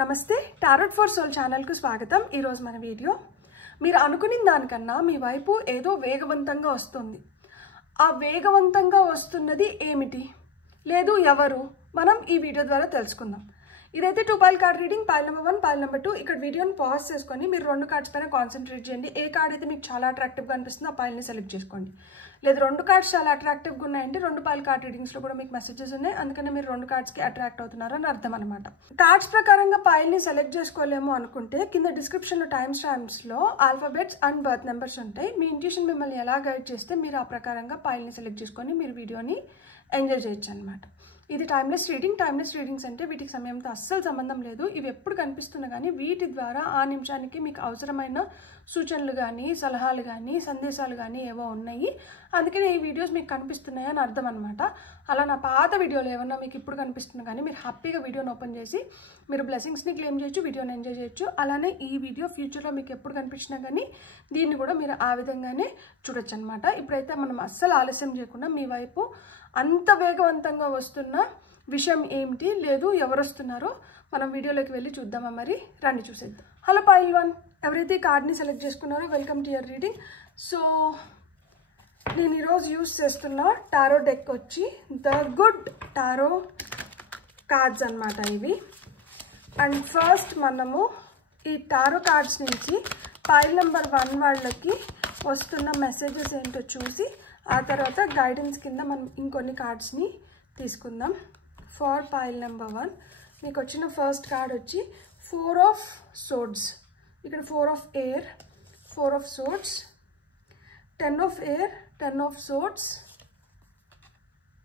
నమస్తే tarot for soul ఛానల్కు స్వాగతం. ఈరోజు మన వీడియో మీరు అనుకున్న దానికన్నా మీ వైపు ఏదో వేగవంతంగా వస్తుంది. ఆ వేగవంతంగా వస్తున్నది ఏమిటి లేదు ఎవరు మనం ఈ వీడియో ద్వారా తెలుసుకుందాం. ఇదైతే 2 pile card reading. Pile number 1, pile number 2. ఇక్కడ వీడియోని పాజ్ చేసుకొని మీరు 2 కార్డ్స్ పైన కాన్సన్ట్రేట్ చేయండి. ఏ కార్డ్ అయితే మీకు చాలా అట్రాక్టివ్గా అనిపిస్తుందో ఆ పైల్ని సెలెక్ట్ చేసుకోండి. లేదు 2 కార్డ్స్ చాలా అట్రాక్టివ్గా ఉన్నాయంటే 2 పైల్ కార్డ్ రీడింగ్స్లో కూడా మీకు మెసేజెస్ ఉన్నాయి, అందుకనే మీరు 2 కార్డ్స్కి అట్రాక్ట్ అవుతున్నారు అని అర్థం అనమాట. కార్డ్స్ ప్రకారంగా పైల్ని సెలెక్ట్ చేసుకోలేము అనుకుంటే కింద డిస్క్రిప్షన్లో టైమ్ స్టాంప్స్లో ఆల్ఫాబెట్స్ అండ్ బర్త్ నెంబర్స్ ఉంటాయి. మీ ఇంట్యూషన్ మిమ్మల్ని ఎలా గైడ్ చేస్తే మీరు ఆ ప్రకారంగా పైల్ని సెలెక్ట్ చేసుకొని మీరు వీడియోని ఎంజాయ్ చేయొచ్చు అనమాట. ఇది టైమ్లెస్ రీడింగ్. టైమ్లెస్ రీడింగ్స్ అంటే వీటికి సమయంతో అస్సలు సంబంధం లేదు. ఇవి ఎప్పుడు కనిపిస్తున్నా కానీ వీటి ద్వారా ఆ నిమిషానికి మీకు అవసరమైన సూచనలు కానీ సలహాలు కానీ సందేశాలు కానీ ఏవో ఉన్నాయి, అందుకని ఈ వీడియోస్ మీకు కనిపిస్తున్నాయి అని అర్థం అనమాట. అలా నా పాత వీడియోలు ఏమన్నా మీకు ఇప్పుడు కనిపిస్తున్నా కానీ మీరు హ్యాపీగా వీడియోని ఓపెన్ చేసి మీరు బ్లెస్సింగ్స్ని క్లెయిమ్ చేయొచ్చు, వీడియోని ఎంజాయ్ చేయొచ్చు. అలానే ఈ వీడియో ఫ్యూచర్లో మీకు ఎప్పుడు కనిపించినా కానీ దీన్ని కూడా మీరు ఆ విధంగానే చూడొచ్చు అనమాట. ఇప్పుడైతే మనం అస్సలు ఆలస్యం చేయకుండా మీ వైపు అంత వేగవంతంగా వస్తున్న విషయం ఏమిటి లేదు ఎవరు వస్తున్నారో మనం వీడియోలోకి వెళ్ళి చూద్దామా. మరి రండి చూసేద్దాం. హలో పైల్ 1, ఎవరైతే కార్డ్ని సెలెక్ట్ చేసుకున్నారో welcome to your reading. So నేను ఈరోజు యూజ్ చేస్తున్న టారో డెక్ వచ్చి ద గుడ్ టారో కార్డ్స్ అనమాట ఇవి. అండ్ ఫస్ట్ మనము ఈ టారో కార్డ్స్ నుంచి పైల్ నెంబర్ 1 వాళ్ళకి వస్తున్న మెసేజెస్ ఏంటో చూసి ఆ తర్వాత గైడెన్స్ కింద మనం ఇంకొన్ని కార్డ్స్ని తీసుకుందాం. ఫర్ పైల్ నెంబర్ 1 మీకు వచ్చిన ఫస్ట్ కార్డ్ వచ్చి 4 ఆఫ్ సోర్డ్స్. ఇక్కడ 4 of air, 4 of swords, 10 of air, 10 of swords,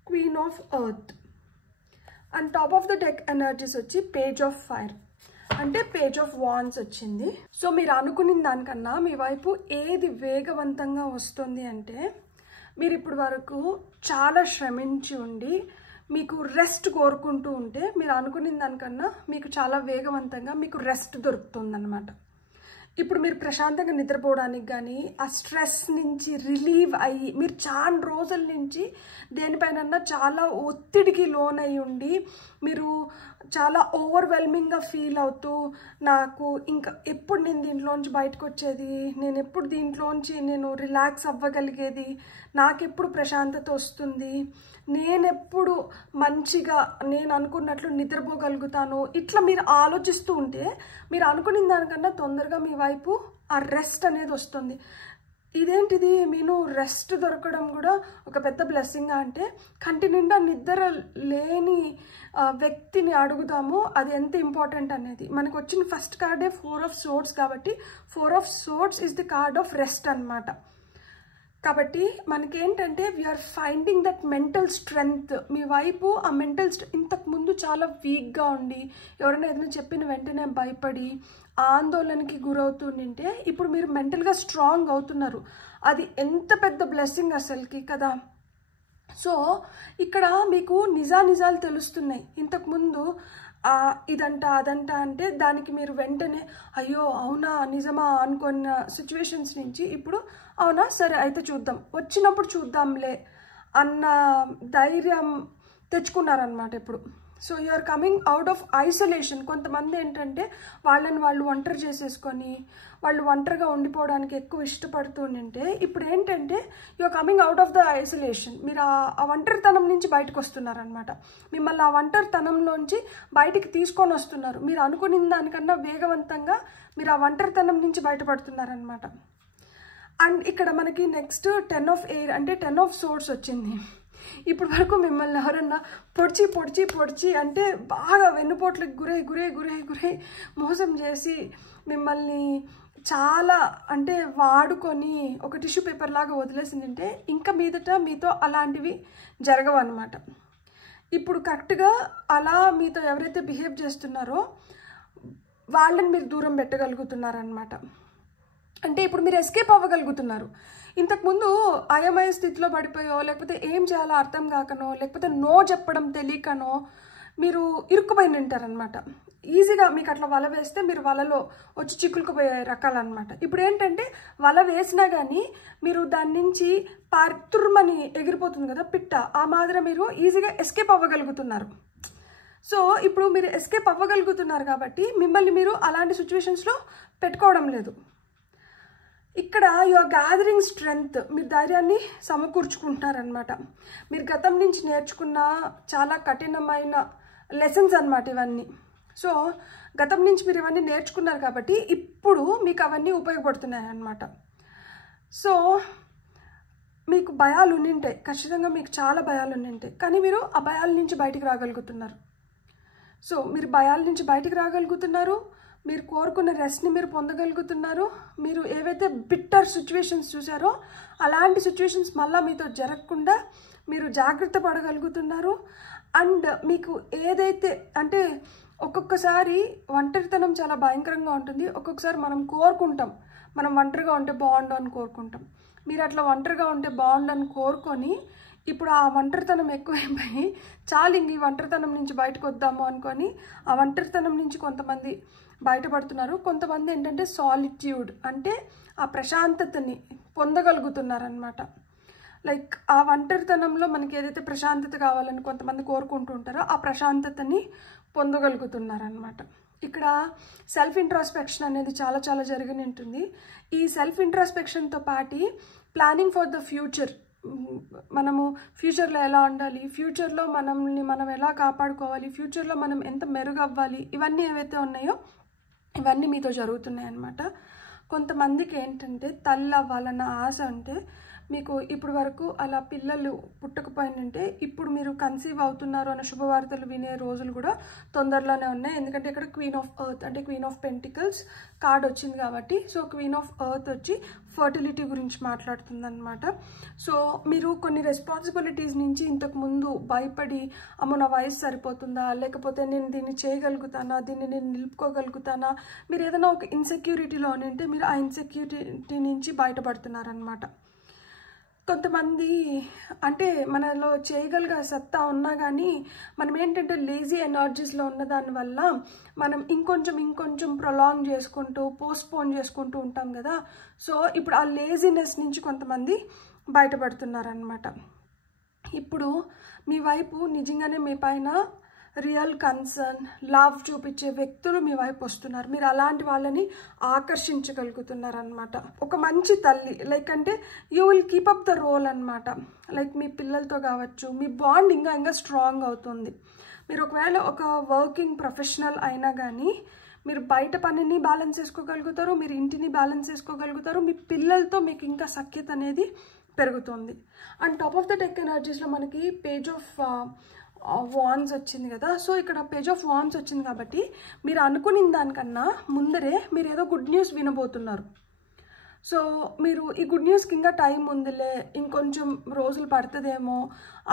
queen of earth. And top of the deck energies వచ్చి పేజ్ ఆఫ్ ఫైర్ అంటే పేజ్ ఆఫ్ వాండ్స్ వచ్చింది. సో మీరు అనుకున్న దానికన్నా మీ వైపు ఏది వేగవంతంగా వస్తుంది అంటే మీరు ఇప్పుడు వరకు చాలా శ్రమించి ఉండి మీకు రెస్ట్ కోరుకుంటూ ఉంటే మీరు అనుకున్న దానికన్నా మీకు చాలా వేగవంతంగా మీకు రెస్ట్ దొరుకుతుందన్నమాట. ఇప్పుడు మీరు ప్రశాంతంగా నిద్రపోవడానికి కానీ ఆ స్ట్రెస్ నుంచి రిలీవ్ అయ్యి మీరు చాలా రోజుల నుంచి దేనిపైన చాలా ఒత్తిడికి లోనయ్యి ఉండి మీరు చాలా ఓవర్వెల్మింగ్గా ఫీల్ అవుతూ నాకు ఇంకా ఎప్పుడు నేను దీంట్లోంచి బయటకు వచ్చేది, నేను ఎప్పుడు దీంట్లోంచి నేను రిలాక్స్ అవ్వగలిగేది, నాకెప్పుడు ప్రశాంతత వస్తుంది, నేనెప్పుడు మంచిగా నేను అనుకున్నట్లు నిద్రపోగలుగుతాను, ఇట్లా మీరు ఆలోచిస్తూ ఉంటే మీరు అనుకున్న దానికన్నా తొందరగా మీ వైపు ఆ రెస్ట్ అనేది వస్తుంది. ఇదేంటిది నేను రెస్ట్ దొరకడం కూడా ఒక పెద్ద బ్లెస్సింగ్ అంటే కంటి నిండా నిద్ర లేని వ్యక్తిని అడుగుదాము అది ఎంత ఇంపార్టెంట్ అనేది. మనకు వచ్చిన ఫస్ట్ కార్డే 4 ఆఫ్ సోర్డ్స్ కాబట్టి 4 of swords is the card of rest అనమాట. కాబట్టి మనకేంటంటే we're finding that mental strength. మీ వైపు ఆ మెంటల్ ఇంతకుముందు చాలా వీక్గా ఉండి ఎవరైనా ఏదైనా చెప్పిన వెంటనే భయపడి ఆందోళనకి గురవుతుంటే ఇప్పుడు మీరు మెంటల్గా స్ట్రాంగ్ అవుతున్నారు. అది ఎంత పెద్ద బ్లెస్సింగ్ అసలుకి కదా. సో ఇక్కడ మీకు నిజాలు తెలుస్తున్నాయి. ఇంతకుముందు ఇదంట అదంట అంటే దానికి మీరు వెంటనే అయ్యో అవునా నిజమా అనుకున్న సిచ్యువేషన్స్ నుంచి ఇప్పుడు అవునా సరే అయితే చూద్దాం వచ్చినప్పుడు చూద్దాంలే అన్న ధైర్యం తెచ్చుకున్నారనమాట ఇప్పుడు. So you are coming out of isolation. కొంతమంది ఏంటంటే వాళ్ళని వాళ్ళు ఒంటరి చేసేసుకొని వాళ్ళు ఒంటరిగా ఉండిపోవడానికి ఎక్కువ ఇష్టపడుతూ ఉంటే ఇప్పుడు ఏంటంటే you are coming out of the isolation. మీరు ఆ ఒంటరితనం నుంచి బయటకు వస్తున్నారనమాట. మిమ్మల్ని ఆ ఒంటరితనంలోంచి బయటికి తీసుకొని వస్తున్నారు. మీరు అనుకున్న దానికన్నా వేగవంతంగా మీరు ఆ ఒంటరితనం నుంచి బయటపడుతున్నారనమాట. అండ్ ఇక్కడ మనకి నెక్స్ట్ 10 ఆఫ్ ఎయిర్ అంటే 10 ఆఫ్ సోర్డ్స్ వచ్చింది. ఇప్పటి వరకు మిమ్మల్ని ఎవరన్నా పొడిచి అంటే బాగా వెన్నుపోట్లకు గురై మోసం చేసి మిమ్మల్ని చాలా అంటే వాడుకొని ఒక టిష్యూ పేపర్ లాగా వదిలేసిందంటే ఇంకా మీదట మీతో అలాంటివి జరగవు అనమాట. ఇప్పుడు కరెక్ట్గా అలా మీతో ఎవరైతే బిహేవ్ చేస్తున్నారో వాళ్ళని మీరు దూరం పెట్టగలుగుతున్నారనమాట. అంటే ఇప్పుడు మీరు ఎస్కేప్ అవ్వగలుగుతున్నారు. ఇంతకుముందు అయమయ స్థితిలో పడిపోయో లేకపోతే ఏం చేయాలో అర్థం కాకనో లేకపోతే నో చెప్పడం తెలియకనో మీరు ఇరుక్కుపోయి ఉంటారనమాట. ఈజీగా మీకు అట్లా వల వేస్తే మీరు వలలో వచ్చి చిక్కులుకుపోయే రకాలన్నమాట. ఇప్పుడు ఏంటంటే వల వేసినా కానీ మీరు దాని నుంచి తుర్మని ఎగిరిపోతుంది కదా పిట్ట, ఆ మాదిరి మీరు ఈజీగా ఎస్కేప్ అవ్వగలుగుతున్నారు. సో ఇప్పుడు మీరు ఎస్కేప్ అవ్వగలుగుతున్నారు కాబట్టి మిమ్మల్ని మీరు అలాంటి సిచ్యువేషన్స్లో పెట్టుకోవడం లేదు. ఇక్కడ యువర్ గ్యాదరింగ్ స్ట్రెంగ్త్, మీరు ధైర్యాన్ని సమకూర్చుకుంటున్నారనమాట. మీరు గతం నుంచి నేర్చుకున్న చాలా కఠినమైన లెసన్స్ అనమాట ఇవన్నీ. సో గతం నుంచి మీరు ఇవన్నీ నేర్చుకున్నారు కాబట్టి ఇప్పుడు మీకు అవన్నీ ఉపయోగపడుతున్నాయి అన్నమాట. సో మీకు భయాలు ఉండింటాయి, ఖచ్చితంగా మీకు చాలా భయాలు ఉండింటాయి, కానీ మీరు ఆ భయాల నుంచి బయటికి రాగలుగుతున్నారు. సో మీరు భయాల నుంచి బయటికి రాగలుగుతున్నారు, మీరు కోరుకున్న రెస్ట్ని మీరు పొందగలుగుతున్నారు. మీరు ఏవైతే బిట్టర్ సిచ్యువేషన్స్ చూసారో అలాంటి సిచ్యువేషన్స్ మళ్ళీ మీతో జరగకుండా మీరు జాగ్రత్త పడగలుగుతున్నారు. అండ్ మీకు ఏదైతే అంటే ఒక్కొక్కసారి ఒంటరితనం చాలా భయంకరంగా ఉంటుంది. ఒక్కొక్కసారి మనం కోరుకుంటాం మనం ఒంటరిగా ఉంటే బాగుండు అని కోరుకుంటాం. మీరు అట్లా ఒంటరిగా ఉంటే బాగుండు అని కోరుకొని ఇప్పుడు ఆ ఒంటరితనం ఎక్కువైపోయి చాలు ఇంక ఈ ఒంటరితనం నుంచి బయటకు వద్దాము అనుకొని ఆ ఒంటరితనం నుంచి కొంతమంది బయటపడుతున్నారు. కొంతమంది ఏంటంటే సాలిట్యూడ్ అంటే ఆ ప్రశాంతతని పొందగలుగుతున్నారనమాట. లైక్ ఆ ఒంటరితనంలో మనకి ఏదైతే ప్రశాంతత కావాలని కొంతమంది కోరుకుంటూ ఉంటారో ఆ ప్రశాంతతని పొందగలుగుతున్నారనమాట. ఇక్కడ సెల్ఫ్ ఇంట్రాస్పెక్షన్ అనేది చాలా చాలా జరిగి ఉంటుంది. ఈ సెల్ఫ్ ఇంట్రాస్పెక్షన్తో పాటు ప్లానింగ్ ఫర్ ద ఫ్యూచర్, మనము ఫ్యూచర్లో ఎలా ఉండాలి, ఫ్యూచర్లో మనల్ని మనం ఎలా కాపాడుకోవాలి, ఫ్యూచర్లో మనం ఎంత మెరుగవ్వాలి, ఇవన్నీ ఏవైతే ఉన్నాయో ఇవన్నీ మీతో జరుగుతున్నాయి అన్నమాట. కొంతమందికి ఏంటంటే తల్లి అవ్వాలన్న ఆశ అంటే మీకు ఇప్పుడు వరకు అలా పిల్లలు పుట్టకపోయిందంటే ఇప్పుడు మీరు కన్సీవ్ అవుతున్నారు అన్న శుభవార్తలు వినే రోజులు కూడా తొందరలోనే ఉన్నాయి. ఎందుకంటే ఇక్కడ క్వీన్ ఆఫ్ ఎర్త్ అంటే క్వీన్ ఆఫ్ పెంటికల్స్ కార్డ్ వచ్చింది కాబట్టి, సో క్వీన్ ఆఫ్ ఎర్త్ వచ్చి ఫర్టిలిటీ గురించి మాట్లాడుతుంది అనమాట. సో మీరు కొన్ని రెస్పాన్సిబిలిటీస్ నుంచి ఇంతకుముందు భయపడి అమ్మో నా వయసు సరిపోతుందా, లేకపోతే నేను దీన్ని చేయగలుగుతానా, దీన్ని నేను నిలుపుకోగలుగుతానా, మీరు ఏదైనా ఒక ఇన్సెక్యూరిటీలో ఉంటే మీరు ఆ ఇన్సెక్యూరిటీ నుంచి బయటపడుతున్నారనమాట. కొంతమంది అంటే మనలో చేయగలిగే సత్తా ఉన్నా కానీ మనం ఏంటంటే లేజీ ఎనర్జీస్లో ఉన్న దానివల్ల మనం ఇంకొంచెం ప్రొలాంగ్ చేసుకుంటూ పోస్ట్పోన్ చేసుకుంటూ ఉంటాం కదా. సో ఇప్పుడు ఆ లేజీనెస్ నుంచి కొంతమంది బయటపడుతున్నారనమాట. ఇప్పుడు మీ వైపు నిజంగానే మీ పైన రియల్ కన్సర్న్ లవ్ చూపించే వ్యక్తులు మీ వైపు వస్తున్నారు. మీరు అలాంటి వాళ్ళని ఆకర్షించగలుగుతున్నారు అనమాట. ఒక మంచి తల్లి లైక్ అంటే you will keep up the role అనమాట. లైక్ మీ పిల్లలతో కావచ్చు మీ బాండ్ ఇంకా స్ట్రాంగ్ అవుతుంది. మీరు ఒకవేళ ఒక వర్కింగ్ ప్రొఫెషనల్ అయినా కానీ మీరు బయట పనిని బ్యాలెన్స్ చేసుకోగలుగుతారు, మీరు ఇంటిని బ్యాలెన్స్ చేసుకోగలుగుతారు, మీ పిల్లలతో మీకు ఇంకా సఖ్యత అనేది పెరుగుతుంది. And top of the deck ఎనర్జీస్లో మనకి పేజ్ ఆఫ్ వాన్స్ వచ్చింది కదా. సో ఇక్కడ పేజ్ ఆఫ్ వాన్స్ వచ్చింది కాబట్టి మీరు అనుకున్న దానికన్నా ముందరే మీరు ఏదో గుడ్ న్యూస్ వినబోతున్నారు. సో మీరు ఈ గుడ్ న్యూస్కి ఇంకా టైం ఉందిలే, ఇంకొంచెం రోజులు పడుతుందేమో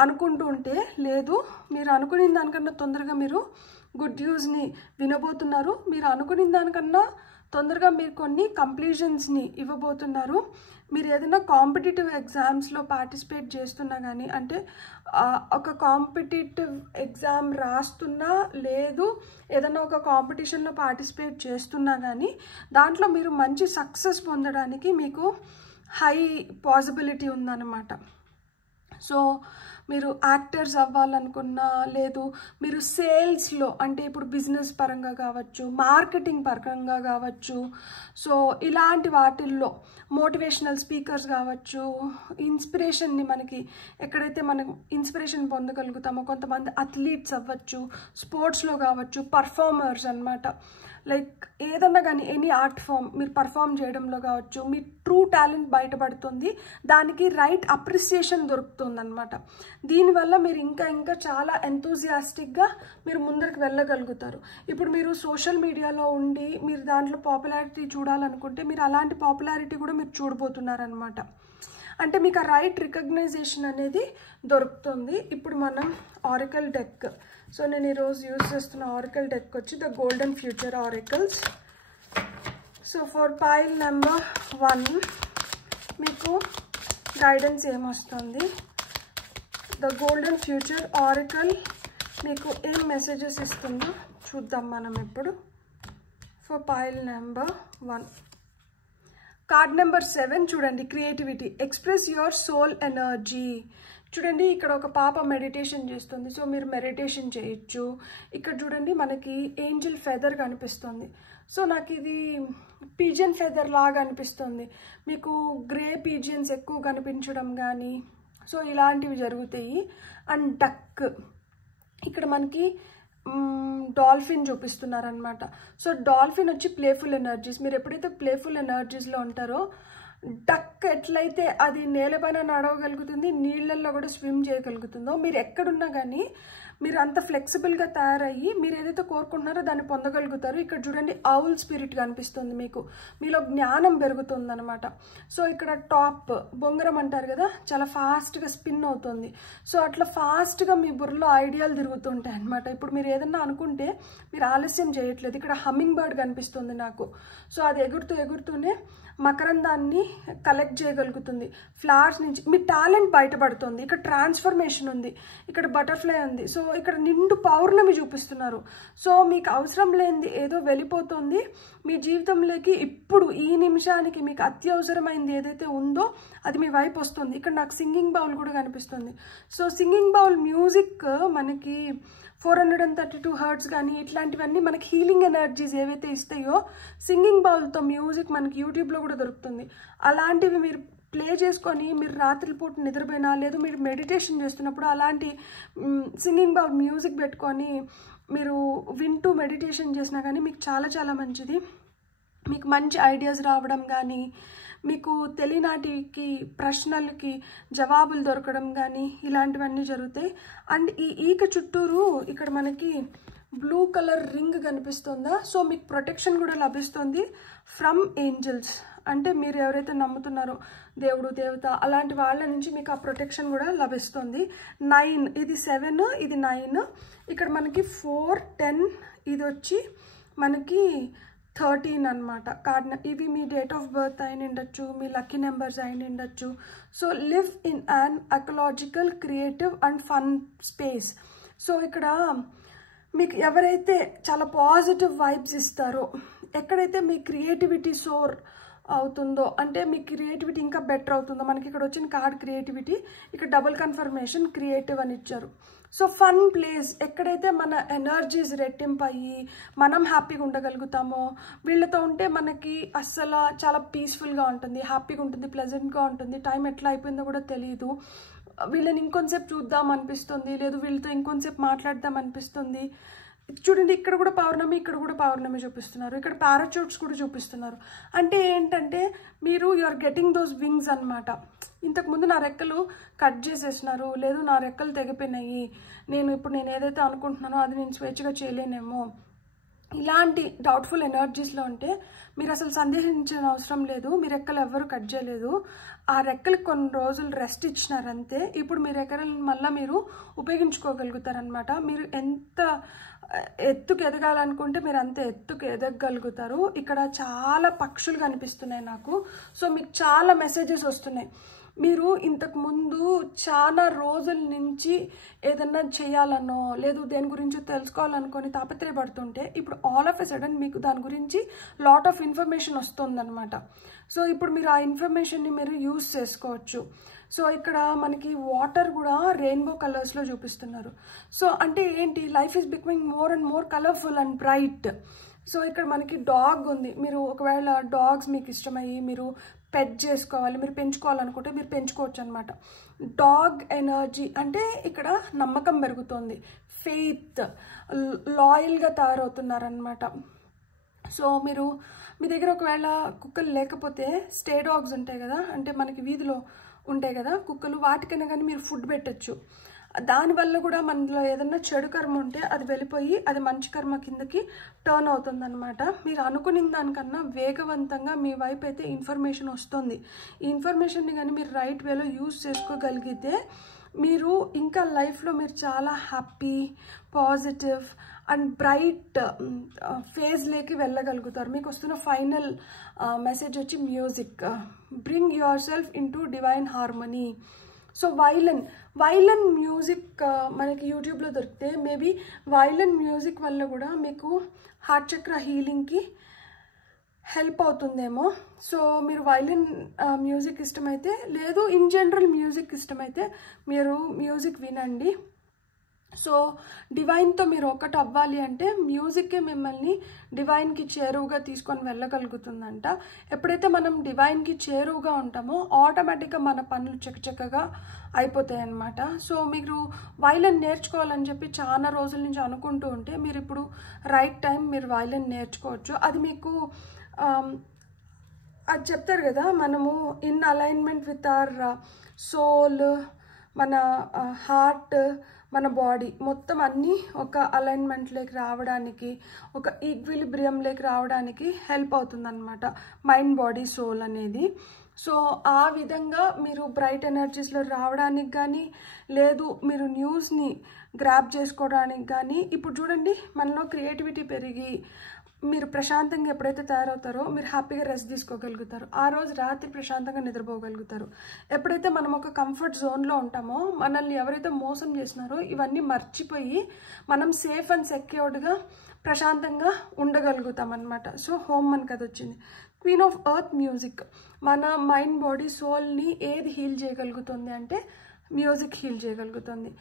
అనుకుంటూ ఉంటే లేదు, మీరు అనుకున్న దానికన్నా తొందరగా మీరు గుడ్ న్యూస్ని వినబోతున్నారు. మీరు అనుకున్న దానికన్నా తొందరగా మీరు కొన్ని కంప్లీషన్స్ని ఇవ్వబోతున్నారు. మీరు ఏదైనా కాంపిటేటివ్ ఎగ్జామ్స్లో పార్టిసిపేట్ చేస్తున్నా కానీ అంటే ఒక కాంపిటేటివ్ ఎగ్జామ్ రాస్తున్నా లేదు ఏదైనా ఒక కాంపిటీషన్లో పార్టిసిపేట్ చేస్తున్నా కానీ దాంట్లో మీరు మంచి సక్సెస్ పొందడానికి మీకు హై పాసిబిలిటీ ఉందన్నమాట. సో మీరు యాక్టర్స్ అవ్వాలనుకున్నా లేదు మీరు సేల్స్లో అంటే ఇప్పుడు బిజినెస్ పరంగా కావచ్చు మార్కెటింగ్ పరంగా కావచ్చు, సో ఇలాంటి వాటిల్లో మోటివేషనల్ స్పీకర్స్ కావచ్చు, ఇన్స్పిరేషన్ని మనకి ఎక్కడైతే మనం ఇన్స్పిరేషన్ పొందగలుగుతామో కొంతమంది అథ్లీట్స్ అవ్వచ్చు, స్పోర్ట్స్లో కావచ్చు పర్ఫార్మర్స్ అన్నమాట. లైక్ ఏదన్నా కానీ ఎనీ ఆర్ట్ ఫామ్ మీరు పర్ఫామ్ చేయడంలో కావచ్చు మీ ట్రూ టాలెంట్ బయటపడుతుంది, దానికి రైట్ అప్రిసియేషన్ దొరుకుతుంది అనమాట. దీనివల్ల మీరు ఇంకా చాలా ఎంతూజియాస్టిక్గా మీరు ముందరికి వెళ్ళగలుగుతారు. ఇప్పుడు మీరు సోషల్ మీడియాలో ఉండి మీరు దాంట్లో పాపులారిటీ చూడాలనుకుంటే మీరు అలాంటి పాపులారిటీ కూడా మీరు చూడబోతున్నారనమాట. అంటే మీకు ఆ రైట్ రికగ్నైజేషన్ అనేది దొరుకుతుంది. ఇప్పుడు మనం ఆరికల్ డెక్, సో నేను ఈరోజు యూజ్ చేస్తున్న ఆరికల్ డెక్ వచ్చి the golden future auricles. So for pile number 1 మీకు గైడెన్స్ ఏమొస్తుంది, ద గోల్డెన్ ఫ్యూచర్ ఆరికల్ మీకు ఏం మెసేజెస్ ఇస్తుందో చూద్దాం మనం ఇప్పుడు. For pile number 1 card number 7 చూడండి, creativity, express your soul energy. చూడండి ఇక్కడ ఒక పాప మెడిటేషన్ చేస్తుంది. సో మీరు మెడిటేషన్ చేయొచ్చు. ఇక్కడ చూడండి మనకి ఏంజల్ ఫెదర్ కనిపిస్తుంది. సో నాకు ఇది పీజియన్ ఫెదర్ లాగా అనిపిస్తుంది. మీకు గ్రే పీజియన్స్ ఎక్కువ కనిపించడం కానీ సో ఇలాంటివి జరుగుతాయి. అండ్ డక్ ఇక్కడ మనకి డాల్ఫిన్ చూపిస్తున్నారనమాట. సో డాల్ఫిన్ వచ్చి ప్లేఫుల్ ఎనర్జీస్. మీరు ఎప్పుడైతే ప్లేఫుల్ ఎనర్జీస్లో ఉంటారో డక్ ఎట్లయితే అది నేలపైన నడవగలుగుతుంది, నీళ్ళల్లో కూడా స్విమ్ చేయగలుగుతుందో మీరు ఎక్కడున్నా కానీ మీరు అంత ఫ్లెక్సిబుల్గా తయారయ్యి మీరు ఏదైతే కోరుకుంటున్నారో దాన్ని పొందగలుగుతారు. ఇక్కడ చూడండి ఆవుల్ స్పిరిట్ కనిపిస్తుంది. మీకు మీలో జ్ఞానం పెరుగుతుంది అనమాట. సో ఇక్కడ టాప్ బొంగరం అంటారు కదా, చాలా ఫాస్ట్గా స్పిన్ అవుతుంది. సో అట్లా ఫాస్ట్గా మీ బుర్రలో ఐడియాలు తిరుగుతుంటాయి అనమాట. ఇప్పుడు మీరు ఏదన్నా అనుకుంటే మీరు ఆలస్యం చేయట్లేదు. ఇక్కడ హమ్మింగ్ బర్డ్ కనిపిస్తుంది నాకు. సో అది ఎగురుతూనే మకరందాన్ని కలెక్ట్ చేయగలుగుతుంది. ఫ్లవర్స్ నుంచి మీ టాలెంట్ బయటపడుతుంది. ఇక్కడ ట్రాన్స్ఫర్మేషన్ ఉంది, ఇక్కడ బటర్ఫ్లై ఉంది. సో ఇక్కడ నిండు పౌర్ణమి చూపిస్తున్నారు. సో మీకు అవసరం లేనిది ఏదో వెళ్ళిపోతుంది మీ జీవితంలోకి. ఇప్పుడు ఈ నిమిషానికి మీకు అత్యవసరమైంది ఏదైతే ఉందో అది మీ వైపు వస్తుంది. ఇక్కడ నాకు సింగింగ్ బౌల్ కూడా కనిపిస్తుంది. సో సింగింగ్ బౌల్ మ్యూజిక్ మనకి 432 హర్ట్స్ కానీ ఇట్లాంటివన్నీ మనకి హీలింగ్ ఎనర్జీస్ ఏవైతే ఇస్తాయో సింగింగ్ బౌల్తో మ్యూజిక్ మనకి యూట్యూబ్లో కూడా దొరుకుతుంది. అలాంటివి మీరు ప్లే చేసుకొని మీరు రాత్రిపూట నిద్రపోయినా లేదు మీరు మెడిటేషన్ చేస్తున్నప్పుడు అలాంటి సింగింగ్ బౌల్ మ్యూజిక్ పెట్టుకొని మీరు వింటూ మెడిటేషన్ చేసినా కానీ మీకు చాలా చాలా మంచిది. మీకు మంచి ఐడియాస్ రావడం కానీ మీకు తెలియనాటికి ప్రశ్నలకి జవాబులు దొరకడం కానీ ఇలాంటివన్నీ జరుగుతాయి. అండ్ ఈ ఈక చుట్టూరు ఇక్కడ మనకి బ్లూ కలర్ రింగ్ కనిపిస్తుందా. సో మీకు ప్రొటెక్షన్ కూడా లభిస్తుంది ఫ్రమ్ ఏంజల్స్. అంటే మీరు ఎవరైతే నమ్ముతున్నారో దేవుడు దేవత అలాంటి వాళ్ళ నుంచి మీకు ఆ ప్రొటెక్షన్ కూడా లభిస్తుంది. 9 ఇది 7 ఇది 9 ఇక్కడ మనకి 4 10 ఇది వచ్చి మనకి 13 అనమాట. ఇవి మీ డేట్ ఆఫ్ బర్త్ అయిన ఉండొచ్చు, మీ లక్కీ నెంబర్స్ అయిన ఉండొచ్చు. So live in an ecological creative and fun space. So ఇక్కడ మీకు ఎవరైతే చాలా పాజిటివ్ వైబ్స్ ఇస్తారో, ఎక్కడైతే మీ క్రియేటివిటీ సోర్ అవుతుందో అంటే మీ క్రియేటివిటీ ఇంకా బెటర్ అవుతుందో, మనకి ఇక్కడ వచ్చిన కార్డ్ క్రియేటివిటీ, ఇక్కడ డబుల్ కన్ఫర్మేషన్ క్రియేటివ్ అని ఇచ్చారు. సో ఫన్ ప్లేస్ ఎక్కడైతే మన ఎనర్జీస్ రెట్టింపు అయ్యి మనం హ్యాపీగా ఉండగలుగుతామో వీళ్ళతో ఉంటే మనకి అస్సలు చాలా పీస్ఫుల్గా ఉంటుంది, హ్యాపీగా ఉంటుంది, ప్లెజెంట్గా ఉంటుంది. టైం ఎట్లా అయిపోయిందో కూడా తెలియదు. వీళ్ళని ఇంకొంతసేపు చూద్దాం అనిపిస్తుంది, లేదు వీళ్ళతో ఇంకొంతసేపు మాట్లాడదాం అనిపిస్తుంది. చూడండి ఇక్కడ కూడా పౌర్ణమి, ఇక్కడ కూడా పౌర్ణమి చూపిస్తున్నారు, ఇక్కడ పారాచూట్స్ కూడా చూపిస్తున్నారు. అంటే ఏంటంటే మీరు you are getting those wings అనమాట. ఇంతకుముందు నా రెక్కలు కట్ చేసేసినారు, లేదు నా రెక్కలు తెగిపోయినాయి, ఇప్పుడు నేను ఏదైతే అనుకుంటున్నానో అది నేను స్వేచ్ఛగా చేయలేనేమో, ఇలాంటి డౌట్ఫుల్ ఎనర్జీస్లో ఉంటే మీరు అసలు సందేహించిన అవసరం లేదు. మీ రెక్కలు ఎవ్వరు కట్ చేయలేదు, ఆ రెక్కలకు కొన్ని రోజులు రెస్ట్ ఇచ్చినారంతే. ఇప్పుడు మీ రెక్కలను మళ్ళీ మీరు ఉపయోగించుకోగలుగుతారనమాట. మీరు ఎంత ఎత్తుకు ఎదగాలనుకుంటే మీరు అంత ఎత్తుకు ఎదగగలుగుతారు. ఇక్కడ చాలా పక్షులు కనిపిస్తున్నాయి నాకు. సో మీకు చాలా మెసేజెస్ వస్తున్నాయి. మీరు ఇంతకుముందు చాలా రోజుల నుంచి ఏదన్నా చేయాలనో లేదు దేని గురించి తెలుసుకోవాలనుకొని తాపత్రయపడుతుంటే ఇప్పుడు ఆల్ ఆఫ్ ఎ సడన్ మీకు దాని గురించి లాట్ ఆఫ్ ఇన్ఫర్మేషన్ వస్తుందన్నమాట. సో ఇప్పుడు మీరు ఆ ఇన్ఫర్మేషన్ని మీరు యూజ్ చేసుకోవచ్చు. సో ఇక్కడ మనకి వాటర్ కూడా రెయిన్బో కలర్స్లో చూపిస్తున్నారు. సో అంటే ఏంటి, life is becoming more and more colourful and bright. So ఇక్కడ మనకి డాగ్ ఉంది. మీరు ఒకవేళ డాగ్స్ మీకు ఇష్టమయ్యి మీరు పెట్ చేసుకోవాలి, మీరు పెంచుకోవాలనుకుంటే మీరు పెంచుకోవచ్చు అనమాట. డాగ్ ఎనర్జీ అంటే ఇక్కడ నమ్మకం పెరుగుతుంది, ఫెయిత్, లాయల్గా తయారవుతున్నారనమాట. సో మీరు మీ దగ్గర ఒకవేళ కుక్కలు లేకపోతే స్టే డాగ్స్ ఉంటాయి కదా, అంటే మనకి వీధిలో ఉంటాయి కదా కుక్కలు, వాటికైనా కానీ మీరు ఫుడ్ పెట్టచ్చు. దానివల్ల కూడా మనలో ఏదన్నా చెడు కర్మ ఉంటే అది వెళ్ళిపోయి అది మంచి కర్మ కిందకి టర్న్ అవుతుందన్నమాట. మీరు అనుకున్న దానికన్నా వేగవంతంగా మీ వైపు అయితే ఇన్ఫర్మేషన్ వస్తుంది. ఈ ఇన్ఫర్మేషన్ని కానీ మీరు రైట్ వేలో యూజ్ చేసుకోగలిగితే మీరు ఇంకా లైఫ్లో మీరు చాలా హ్యాపీ, పాజిటివ్ అండ్ బ్రైట్ ఫేజ్లోకి వెళ్ళగలుగుతారు. మీకు వస్తున్న ఫైనల్ మెసేజ్ వచ్చి music, bring yourself into divine harmony. So violin music మనకి యూట్యూబ్లో దొరికితే మేబీ వైలన్ మ్యూజిక్ వల్ల కూడా మీకు హార్ట్ చక్ర హీలింగ్కి హెల్ప్ అవుతుందేమో. సో మీరు వైలిన్ మ్యూజిక్ ఇష్టమైతే, లేదు ఇన్ జనరల్ మ్యూజిక్ ఇష్టమైతే మీరు మ్యూజిక్ వినండి. సో డివైన్తో మీరు ఒకటి అవ్వాలి అంటే మ్యూజిక్కే మిమ్మల్ని డివైన్కి చేరువుగా తీసుకొని వెళ్ళగలుగుతుందంట. ఎప్పుడైతే మనం డివైన్కి చేరువుగా ఉంటామో ఆటోమేటిక్గా మన పనులు చకచకగా అయిపోతాయి అన్నమాట. సో మీరు వైలిన్ నేర్చుకోవాలని చెప్పి చాలా రోజుల నుంచి అనుకుంటూ ఉంటే మీరు ఇప్పుడు రైట్ టైం మీరు వైలిన్ నేర్చుకోవచ్చు. అది మీకు అది చెప్తారు కదా, మనము in alignment with our soul, మన హార్ట్, మన బాడీ మొత్తం అన్నీ ఒక అలైన్మెంట్లోకి రావడానికి, ఒక ఈక్విలిబ్రియంలోకి రావడానికి హెల్ప్ అవుతుందన్నమాట మైండ్ బాడీ సోల్ అనేది. సో ఆ విధంగా మీరు బ్రైట్ ఎనర్జీస్లో రావడానికి కానీ, లేదు మీరు న్యూస్ని గ్రాప్ చేసుకోవడానికి కానీ, ఇప్పుడు చూడండి మనలో క్రియేటివిటీ పెరిగి మీరు ప్రశాంతంగా ఎప్పుడైతే తయారవుతారో మీరు హ్యాపీగా రెస్ట్ తీసుకోగలుగుతారు. ఆ రోజు రాత్రి ప్రశాంతంగా నిద్రపోగలుగుతారు. ఎప్పుడైతే మనం ఒక కంఫర్ట్ జోన్లో ఉంటామో, మనల్ని ఎవరైతే మోసం చేసినారో ఇవన్నీ మర్చిపోయి మనం సేఫ్ అండ్ సెక్యూర్డ్గా ప్రశాంతంగా ఉండగలుగుతాం అన్నమాట. సో హోమ్ మనకి అది వచ్చింది. క్వీన్ ఆఫ్ ఎర్త్ మ్యూజిక్ మన మైండ్ బాడీ సోల్ని ఏది హీల్ చేయగలుగుతుంది అంటే మ్యూజిక్ హీల్ చేయగలుగుతుంది.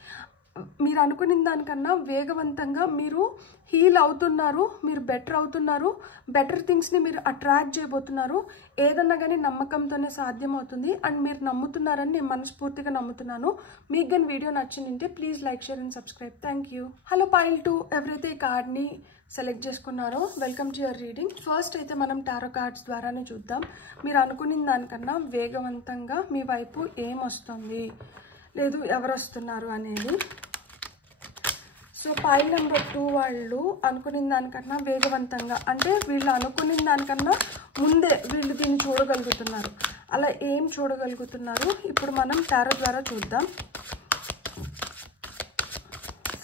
మీరు అనుకున్న దానికన్నా వేగవంతంగా మీరు హీల్ అవుతున్నారు, మీరు బెటర్ అవుతున్నారు, బెటర్ థింగ్స్ని మీరు అట్రాక్ట్ చేయబోతున్నారు. ఏదన్నా కానీ నమ్మకంతోనే సాధ్యమవుతుంది అండ్ మీరు నమ్ముతున్నారని నేను మనస్ఫూర్తిగా నమ్ముతున్నాను. మీకు కానీ వీడియో నచ్చిందంటే please like, share and subscribe. Thank you. Hello pile 2, ఎవరైతే ఈ కార్డ్ని సెలెక్ట్ చేసుకున్నారో welcome to your reading. First అయితే మనం టారో కార్డ్స్ ద్వారానే చూద్దాం. మీరు అనుకున్న దానికన్నా వేగవంతంగా మీ వైపు ఏం వస్తుంది, లేదు ఎవరు వస్తున్నారు అనేది. సో పైల్ నెంబర్ 2 వాళ్ళు అనుకున్న దానికన్నా వేగవంతంగా, అంటే వీళ్ళు అనుకున్న దానికన్నా ముందే వీళ్ళు దీన్ని చూడగలుగుతున్నారు. అలా ఏం చూడగలుగుతున్నారు ఇప్పుడు మనం టారో ద్వారా చూద్దాం.